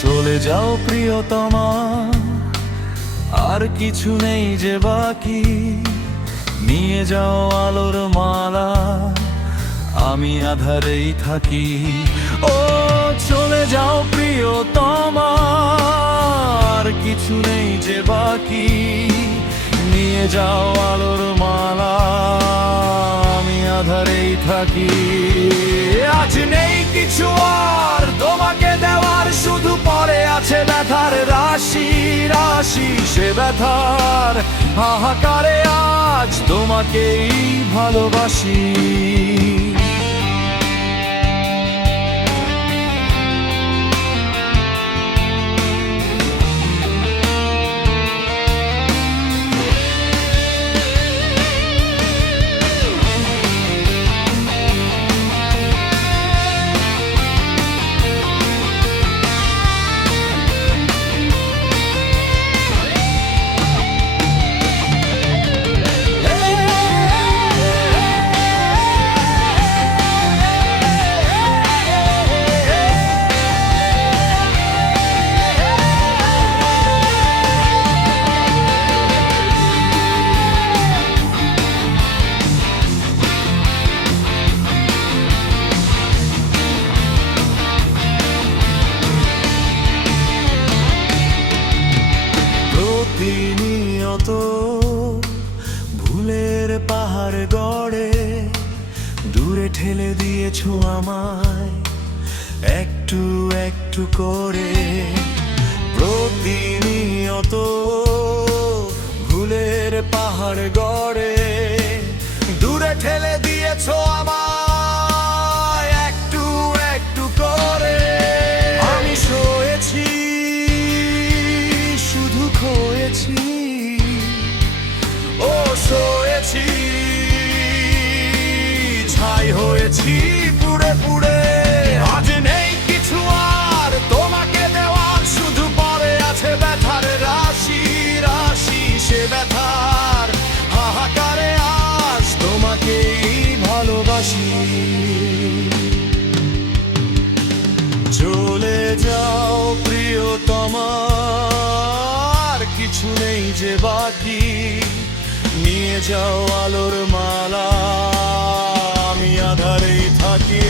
চলে যাও প্রিয়তমা, আর কিছু নেই যে বাকি। নিয়ে যাও আলোর মালা, আমি আধারেই থাকি। ও চলে যাও প্রিয়তমা, আর কিছু নেই যে বাকি। নিয়ে যাও আলোর মালা, আমি আধারেই থাকি। আজ নেই কিছু আর তোমাকে দেওয়ার, শুধু পড়ে আছে ব্যথার রাশি রাশি। সে ব্যথার হাহাকারে আজ তোমাকেই ভালোবাসি। প্রতিনিয়ত ভুলের পাহাড় গড়ে দূরে ঠেলে দিয়েছো আমায় একটু একটু করে। প্রতিনিয়ত ভুলের পাহাড় গড়ে দূরে ঠেলে দিয়েছো আমায় একটু একটু করে। আমি সয়েছি, শুধু খয়েছি। ও সয়েছি, ছাই হয়েছি পুড়ে পুড়ে। আজ নেই কিছু আর তোমাকে দেওয়ার, শুধু পড়ে আছে ব্যথার রাশি রাশি। সে ব্যথার হাহাকারে আজ তোমাকেই ভালোবাসি। চলে যাও প্রিয়তমা, আর কিছু নেই যে বাকি। নিয়ে যাও আলোর মালা, আমি আধারেই থাকি।